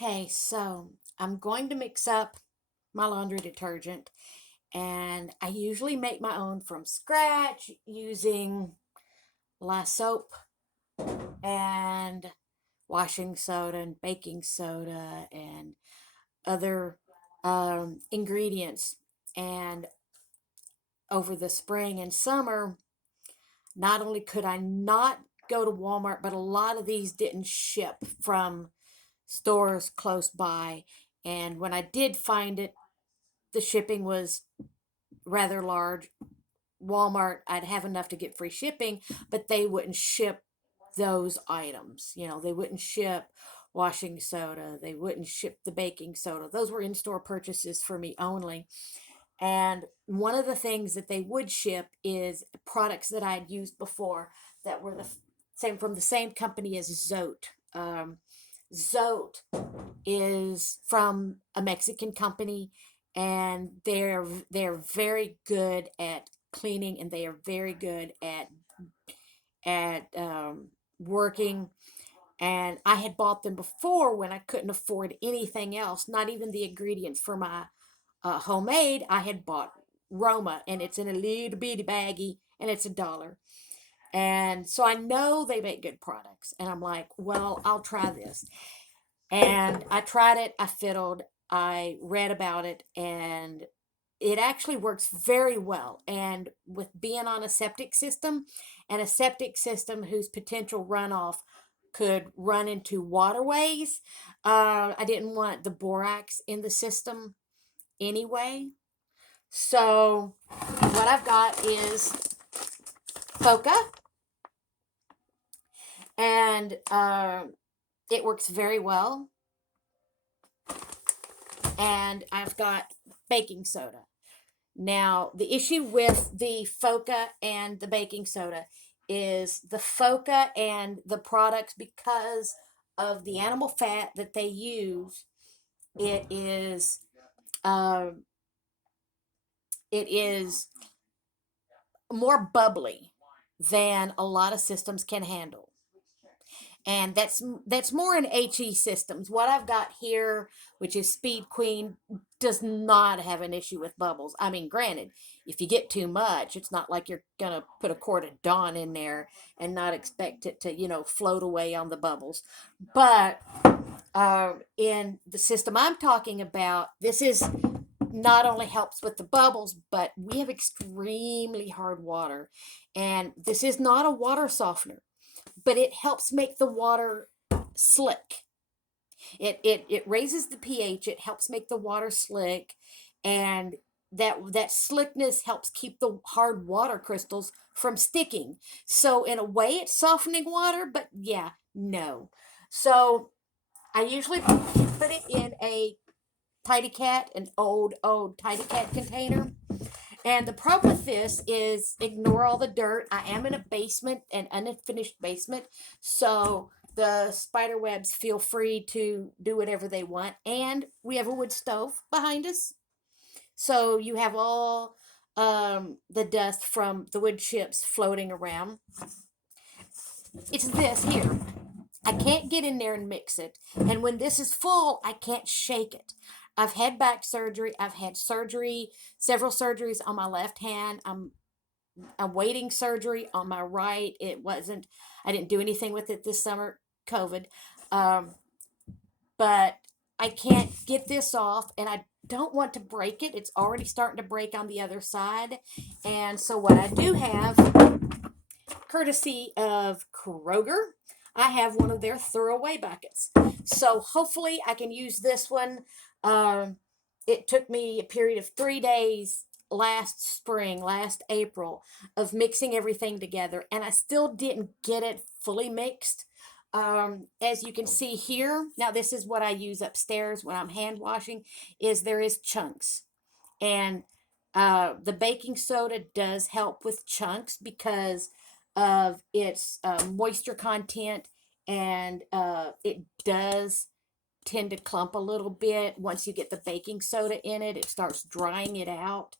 Okay, so I'm going to mix up my laundry detergent, and I usually make my own from scratch using lye soap and washing soda and baking soda and other ingredients. And over the spring and summer, not only could I not go to Walmart, but a lot of these didn't ship from stores close by. And when I did find it, the shipping was rather large. Walmart, I'd have enough to get free shipping, but they wouldn't ship those items. They wouldn't ship washing soda, they wouldn't ship the baking soda. Those were in store purchases for me only. And one of the things that they would ship is products that I'd used before that were the same from the same company as Zote. Zote is from a Mexican company, and they're very good at cleaning, and they are very good at working. And I had bought them before when I couldn't afford anything else, not even the ingredients for my homemade. I had bought Roma, and it's in a little bitty baggie, and it's $1. And so I know they make good products, and I'm like, well, I'll try this. And I tried it, I fiddled, I read about it, and it actually works very well. And with being on a septic system, and a septic system whose potential runoff could run into waterways, I didn't want the borax in the system anyway. So what I've got is Foca, and it works very well. And I've got baking soda. Now, the issue with the Foca and the baking soda is the Foca and the products, because of the animal fat that they use, it is uh, it is more bubbly than a lot of systems can handle. And that's more in HE systems. What I've got here, which is Speed Queen, does not have an issue with bubbles. I mean, granted, if you get too much, it's not like you're gonna put a quart of Dawn in there and not expect it to, float away on the bubbles. But in the system I'm talking about, this is not only helps with the bubbles, but we have extremely hard water, and this is not a water softener, but it helps make the water slick. It raises the pH. It helps make the water slick, and that slickness helps keep the hard water crystals from sticking. So in a way, it's softening water, but yeah, no. So I usually put it in a Tidy Cat, an old Tidy Cat container. And the problem with this is ignore all the dirt. I am in a basement, an unfinished basement. So the spider webs feel free to do whatever they want. And we have a wood stove behind us. So you have all the dust from the wood chips floating around. It's this here. I can't get in there and mix it. And when this is full, I can't shake it. I've had back surgery. I've had surgery, several surgeries on my left hand. I'm awaiting surgery on my right. I didn't do anything with it this summer, COVID. Um, but I can't get this off, and I don't want to break it. It's already starting to break on the other side. And so, what I do have, courtesy of Kroger, I have one of their throwaway buckets. So, hopefully, I can use this one. Um, it took me a period of 3 days last spring, last April, of mixing everything together, and I still didn't get it fully mixed. As you can see here, now this is what I use upstairs when I'm hand washing, is there is chunks. And the baking soda does help with chunks because of its moisture content, and it does tend to clump a little bit. Once you get the baking soda in it, it starts drying it out.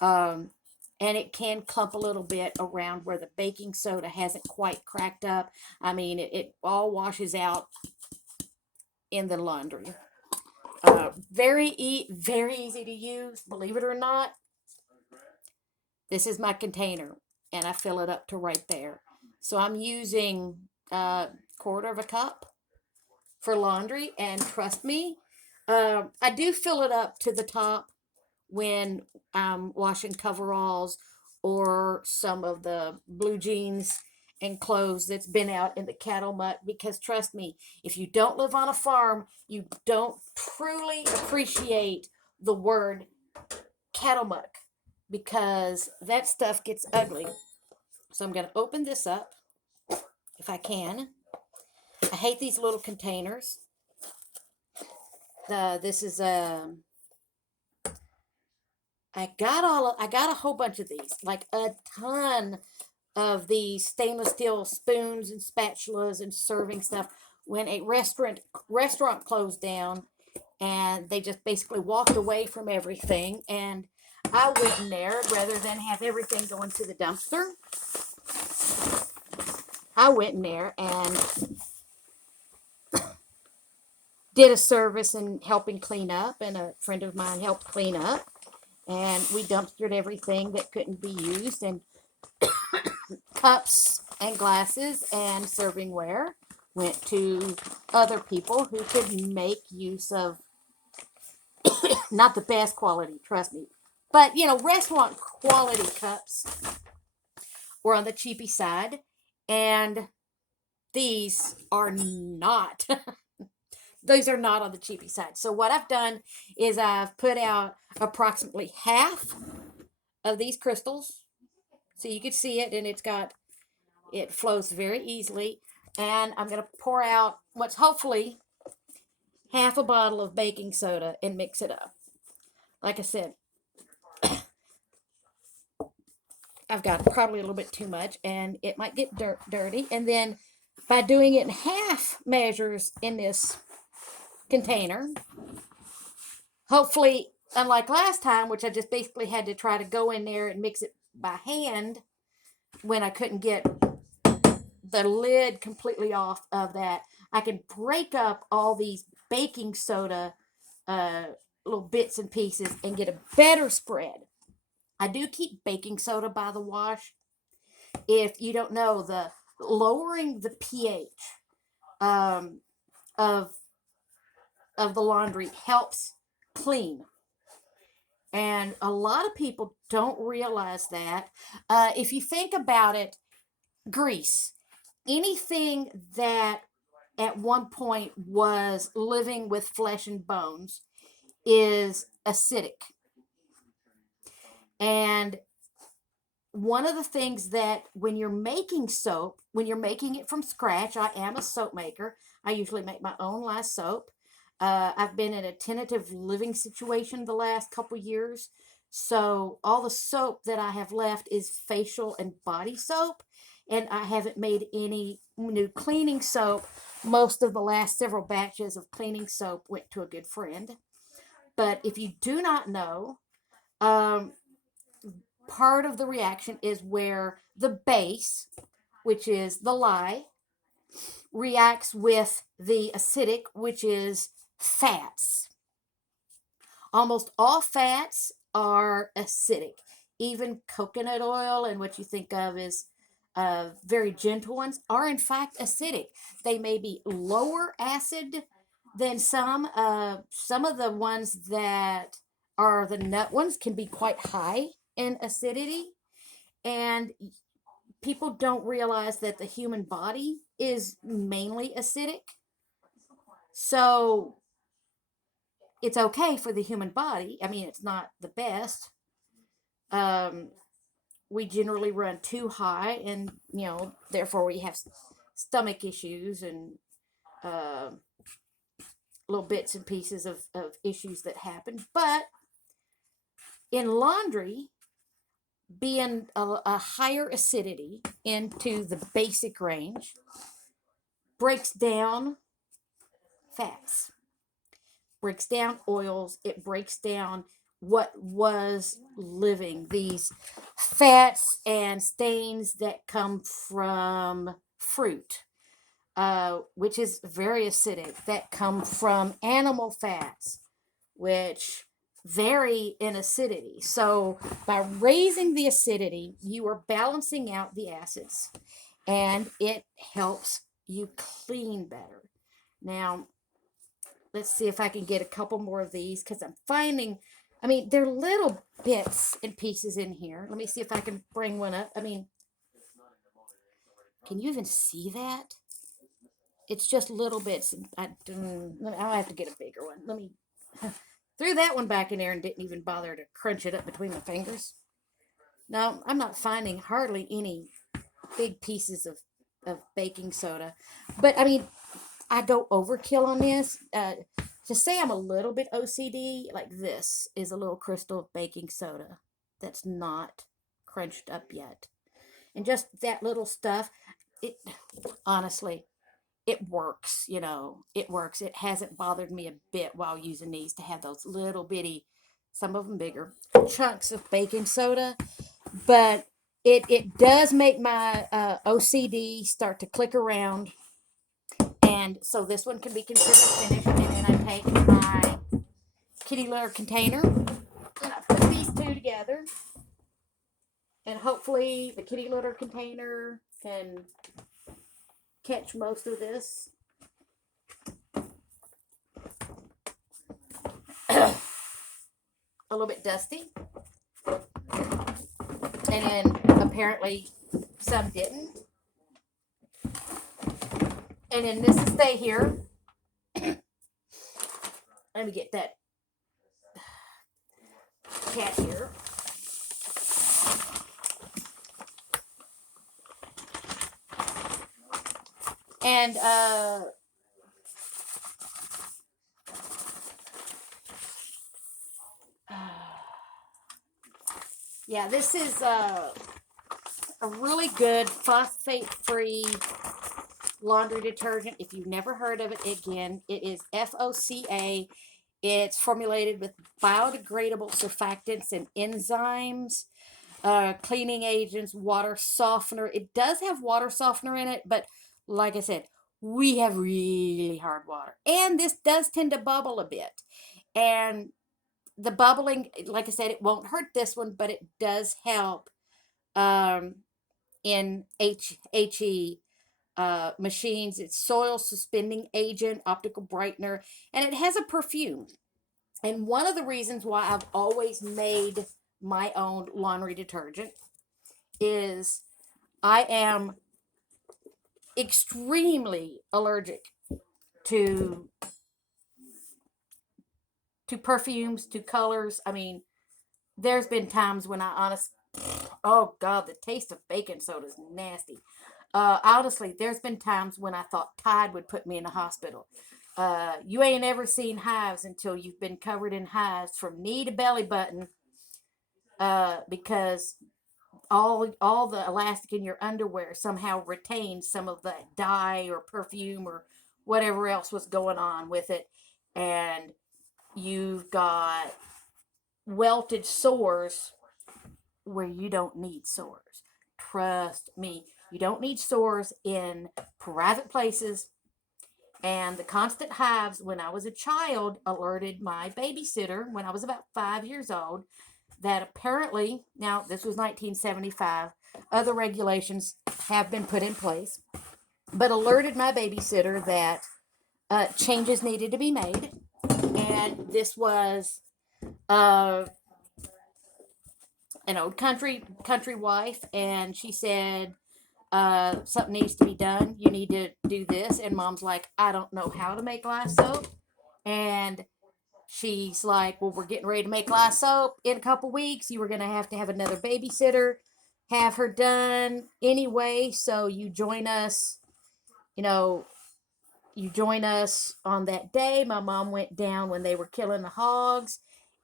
Um, and it can clump a little bit around where the baking soda hasn't quite cracked up. I mean, it all washes out in the laundry. Very easy to use. Believe it or not, this is my container, and I fill it up to right there. So I'm using a quarter of a cup for laundry, and trust me, I do fill it up to the top when I'm washing coveralls or some of the blue jeans and clothes that's been out in the cattle muck, because trust me, if you don't live on a farm, you don't truly appreciate the word cattle muck, because that stuff gets ugly. So I'm going to open this up if I can. I hate these little containers. This is I got a whole bunch of these, like a ton of these stainless steel spoons and spatulas and serving stuff when a restaurant closed down, and they just basically walked away from everything, and I went in there rather than have everything going to the dumpster. I went in there and did a service in helping clean up, and a friend of mine helped clean up, and we dumpstered everything that couldn't be used, and cups and glasses and servingware went to other people who could make use of, not the best quality, trust me, but restaurant quality cups were on the cheapy side, and these are not. Those are not on the cheapy side. So what I've done is I've put out approximately half of these crystals, so you can see it, and it flows very easily. And I'm going to pour out what's hopefully half a bottle of baking soda and mix it up. Like I said, I've got probably a little bit too much, and it might get dirty. And then by doing it in half measures in this container, hopefully, unlike last time, which I just basically had to try to go in there and mix it by hand when I couldn't get the lid completely off of that, I can break up all these baking soda uh, little bits and pieces and get a better spread. I do keep baking soda by the wash. If you don't know, the lowering the pH um, of the laundry helps clean, and a lot of people don't realize that. If you think about it, grease, anything that at one point was living with flesh and bones, is acidic. And one of the things that when you're making soap, when you're making it from scratch, I am a soap maker. I usually make my own lye soap. I've been in a tentative living situation the last couple years. So all the soap that I have left is facial and body soap. And I haven't made any new cleaning soap. Most of the last several batches of cleaning soap went to a good friend. But if you do not know, um, part of the reaction is where the base, which is the lye, reacts with the acidic, which is fats. Almost all fats are acidic. Even coconut oil and what you think of as very gentle ones are in fact acidic. They may be lower acid than some. Some of the ones that are the nut ones can be quite high in acidity. And people don't realize that the human body is mainly acidic. So it's okay for the human body. I mean, it's not the best. Um, we generally run too high, and therefore we have stomach issues and uh, little bits and pieces of issues that happen. But in laundry, being a higher acidity into the basic range breaks down fats, breaks down oils, it breaks down what was living, these fats and stains that come from fruit, which is very acidic, that come from animal fats, which vary in acidity. So by raising the acidity, you are balancing out the acids and it helps you clean better. Now, let's see if I can get a couple more of these because I'm finding, I mean, they're little bits and pieces in here. Let me see if I can bring one up. I mean, can you even see that? It's just little bits. I'll have to get a bigger one. Let me threw that one back in there and didn't even bother to crunch it up between my fingers. No, I'm not finding hardly any big pieces of baking soda. But I mean, I go overkill on this. To say I'm a little bit OCD, like this is a little crystal of baking soda that's not crunched up yet. And just that little stuff, it honestly, it works, it works. It hasn't bothered me a bit while using these to have those little bitty, some of them bigger, chunks of baking soda. But it does make my OCD start to click around. And so this one can be considered finished. And then I take my kitty litter container and I put these two together. And hopefully the kitty litter container can catch most of this. A little bit dusty. And then apparently some didn't. And then this will stay here. Let me get that cat here. And yeah, this is a really good phosphate-free laundry detergent. If you've never heard of it, again, it is Foca. It's formulated with biodegradable surfactants and enzymes, cleaning agents, water softener. It does have water softener in it, but like I said, we have really hard water. And this does tend to bubble a bit. And the bubbling, like I said, it won't hurt this one, but it does help in HE machines. It's soil suspending agent, optical brightener, and it has a perfume. And one of the reasons why I've always made my own laundry detergent is I am extremely allergic to perfumes, to colors. I mean, there's been times when oh God, the taste of baking soda is nasty. Honestly, there's been times when I thought Tide would put me in the hospital. You ain't ever seen hives until you've been covered in hives from knee to belly button, because all the elastic in your underwear somehow retained some of that dye or perfume or whatever else was going on with it, and you've got welted sores where you don't need sores. Trust me, you don't need sores in private places. And the constant hives when I was a child alerted my babysitter when I was about 5 years old that apparently, now this was 1975, other regulations have been put in place, but alerted my babysitter that changes needed to be made. And this was an old country wife, and she said, something needs to be done. You need to do this. And mom's like, I don't know how to make lye soap. And she's like, well, we're getting ready to make lye soap in a couple weeks. You were going to have another babysitter, have her done anyway. So you join us, you know, you join us on that day. My mom went down when they were killing the hogs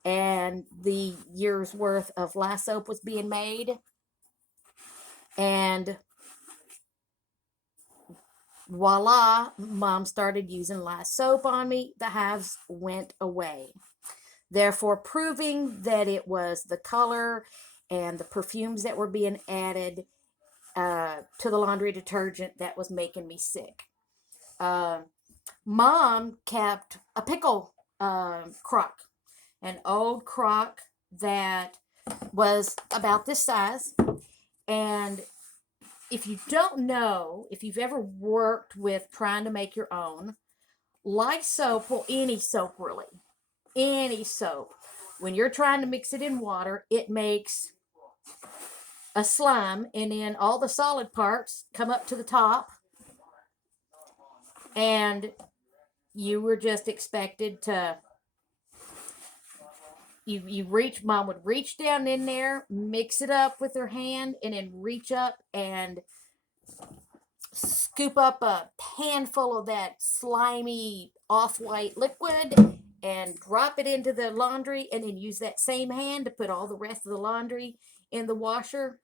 and the year's worth of lye soap was being made. And voila, mom started using lye soap on me. The hives went away, therefore proving that it was the color and the perfumes that were being added to the laundry detergent that was making me sick. Mom kept a pickle crock, an old crock that was about this size. And if you don't know, if you've ever worked with trying to make your own, light soap, well, any soap really, any soap, when you're trying to mix it in water, it makes a slime, and then all the solid parts come up to the top, and you were just expected to mom would reach down in there, mix it up with her hand, and then reach up and scoop up a handful of that slimy off-white liquid and drop it into the laundry, and then use that same hand to put all the rest of the laundry in the washer.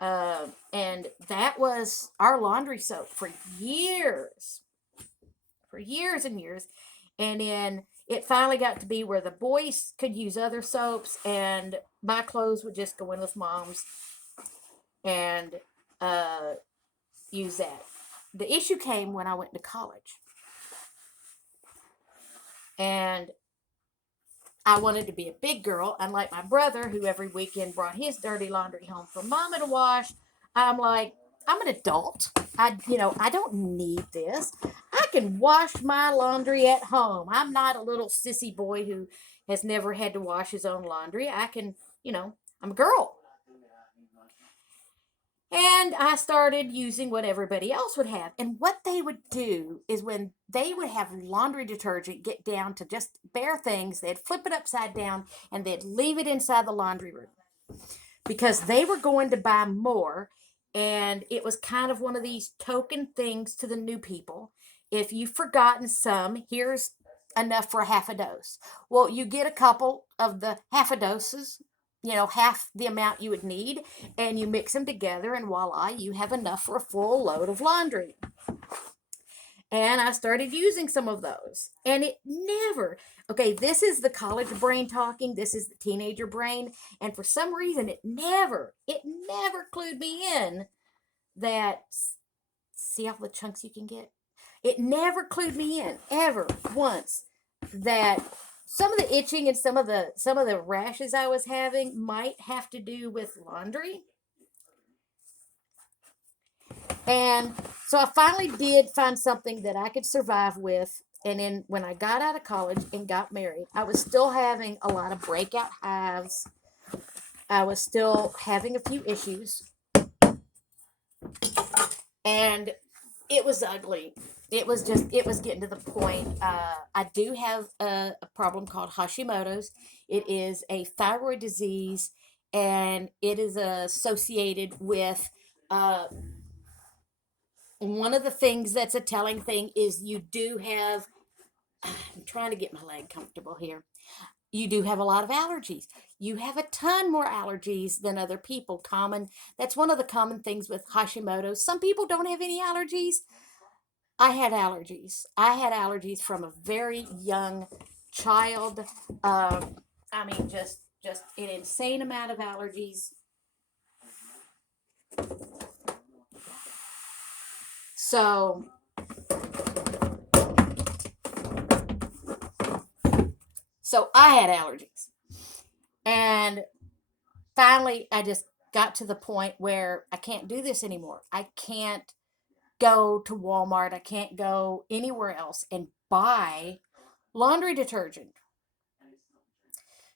And that was our laundry soap for years, and years. And then it finally got to be where the boys could use other soaps, and my clothes would just go in with mom's and use that. The issue came when I went to college, and I wanted to be a big girl, unlike my brother, who every weekend brought his dirty laundry home for mama to wash. I'm like, I'm an adult. I don't need this. I can wash my laundry at home. I'm not a little sissy boy who has never had to wash his own laundry. I can, I'm a girl. And I started using what everybody else would have. And what they would do is when they would have laundry detergent get down to just bare things, they'd flip it upside down and they'd leave it inside the laundry room because they were going to buy more. And it was kind of one of these token things to the new people. If you've forgotten some, here's enough for a half a dose. Well, you get a couple of the half a doses, half the amount you would need, and you mix them together, and voila, you have enough for a full load of laundry. And I started using some of those, and it never, okay, this is the college brain talking, this is the teenager brain, and for some reason, it never clued me in that, see all the chunks you can get? It never clued me in, ever, once, that some of the itching and some of the rashes I was having might have to do with laundry. And so I finally did find something that I could survive with. And then when I got out of college and got married, I was still having a lot of breakout hives. I was still having a few issues. And it was ugly. It was getting to the point. I do have a problem called Hashimoto's. It is a thyroid disease, and it is associated with one of the things that's a telling thing is you do have, I'm trying to get my leg comfortable here. You do have a lot of allergies. You have a ton more allergies than other people. That's one of the common things with Hashimoto's. Some people don't have any allergies. I had allergies. I had allergies from a very young child. Just an insane amount of allergies. So I had allergies. And finally, I just got to the point where I can't do this anymore. I can't go to Walmart. I can't go anywhere else and buy laundry detergent.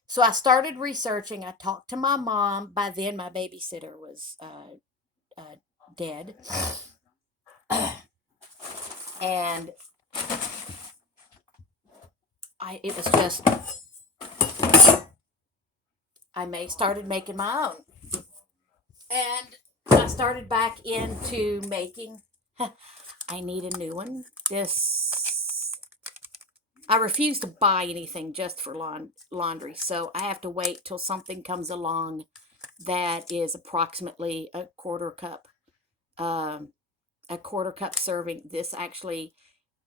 So I started researching. I talked to my mom. By then, my babysitter was dead. And it was just, started making my own. And I started back into making, I need a new one. I refuse to buy anything just for laundry, so I have to wait till something comes along that is approximately a quarter cup serving. This actually,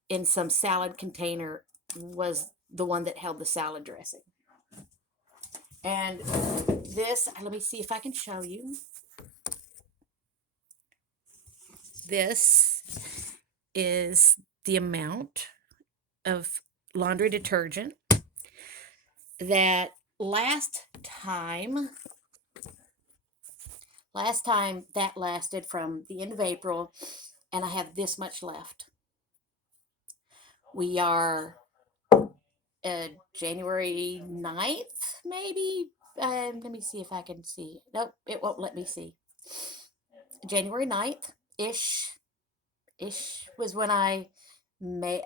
in some salad container, was the one that held the salad dressing. And this, let me see if I can show you. This is the amount of laundry detergent that time last time that lasted from the end of April, and I have this much left. We are January 9th, maybe. Let me see if I can see. Nope, it won't let me see. January 9th ish was when I made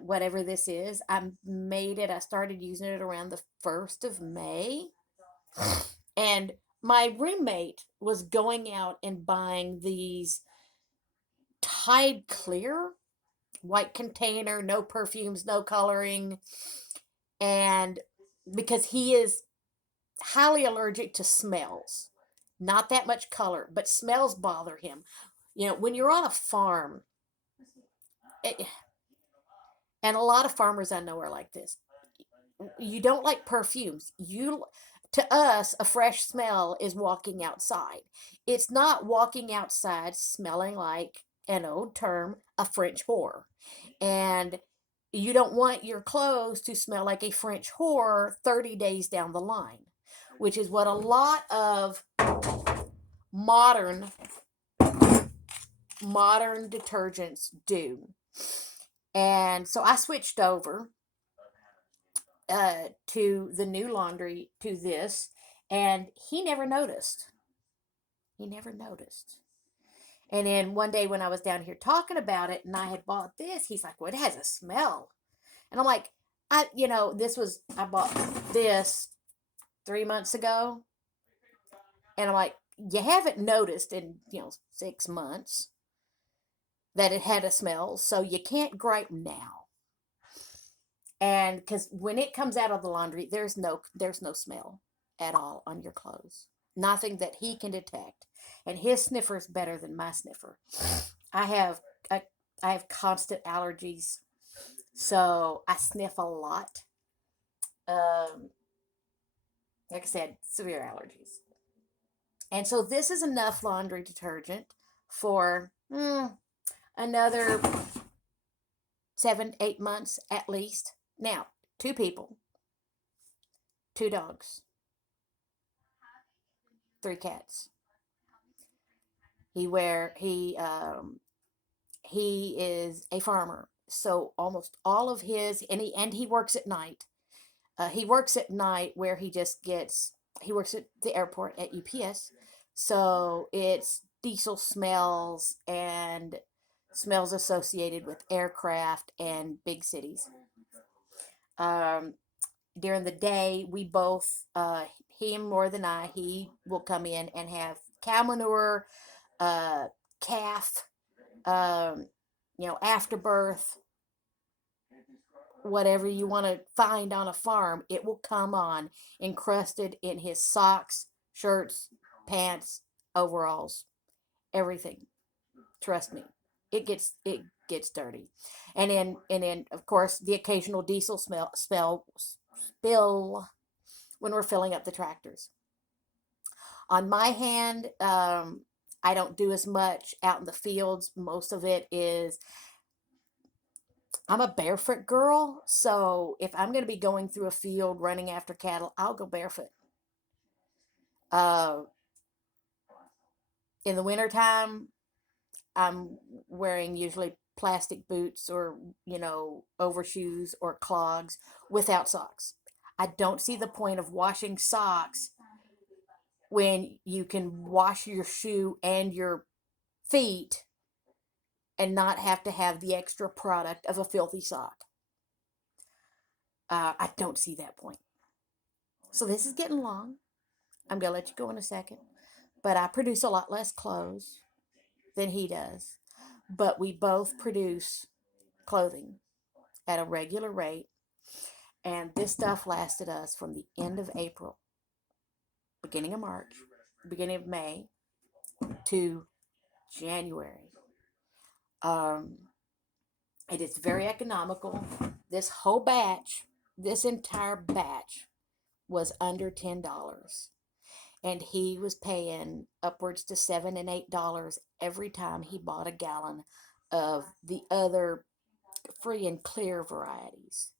whatever this is. I made it. I started using it around the 1st of May. And my roommate was going out and buying these Tide Clear white container, no perfumes, no coloring. And because he is highly allergic to smells, not that much color, but smells bother him. You know, when you're on a farm, it, and a lot of farmers I know are like this. You don't like perfumes. To us, a fresh smell is walking outside. It's not walking outside smelling like an old term, a French whore. And you don't want your clothes to smell like a French whore 30 days down the line, which is what a lot of modern detergents do. And so I switched over to the new laundry, to this, and he never noticed. He never noticed. And then one day when I was down here talking about it and I had bought this, he's like, well, it has a smell. And I'm like, I bought this 3 months ago. And I'm like, you haven't noticed in, 6 months that it had a smell. So you can't gripe now. And because when it comes out of the laundry, there's no smell at all on your clothes. Nothing that he can detect. And his sniffer is better than my sniffer. I have I have constant allergies, so I sniff a lot. Um, like I said, severe allergies. And so this is enough laundry detergent for another 7, 8 months at least. Now, 2 people, 2 dogs, 3 cats. He is a farmer, so almost all of his, and he works at night. He works at night where he works at the airport at UPS, so it's diesel smells and smells associated with aircraft and big cities. Um, During the day, we both, him more than I, he will come in and have cow manure, uh, calf, um, afterbirth, whatever you want to find on a farm, it will come on encrusted in his socks, shirts, pants, overalls, everything. Trust me, it gets dirty, and then of course the occasional diesel spill when we're filling up the tractors. On my hand, I don't do as much out in the fields. Most of it is, I'm a barefoot girl, so if I'm going to be going through a field running after cattle, I'll go barefoot. Uh, in the wintertime, I'm wearing usually plastic boots or, overshoes or clogs without socks. I don't see the point of washing socks when you can wash your shoe and your feet and not have to have the extra product of a filthy sock. I don't see that point. So this is getting long. I'm going to let you go in a second. But I produce a lot less clothes than he does. But we both produce clothing at a regular rate. And this stuff lasted us from the end of April, beginning of March, beginning of May to January. Um, it is very economical. This entire batch was under $10. And he was paying upwards to $7 and $8 every time he bought a gallon of the other free and clear varieties.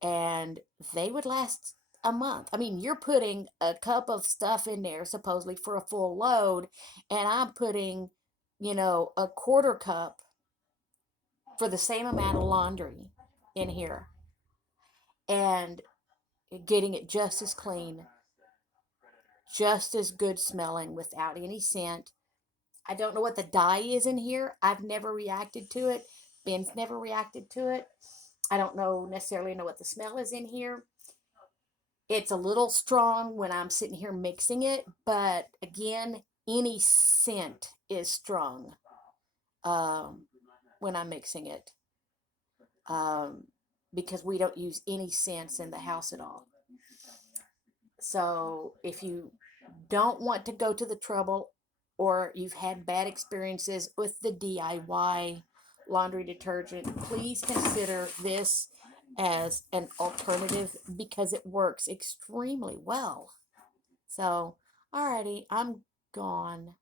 And they would last a month. I mean, you're putting a cup of stuff in there supposedly for a full load, and I'm putting, a quarter cup for the same amount of laundry in here and getting it just as clean, just as good smelling without any scent. I don't know what the dye is in here. I've never reacted to it. Ben's never reacted to it. I don't necessarily know what the smell is in here. It's a little strong when I'm sitting here mixing it, but again, any scent is strong when I'm mixing it um, because we don't use any scents in the house at all. So if you don't want to go to the trouble or you've had bad experiences with the DIY laundry detergent, please consider this as an alternative because it works extremely well. So, alrighty, I'm gone.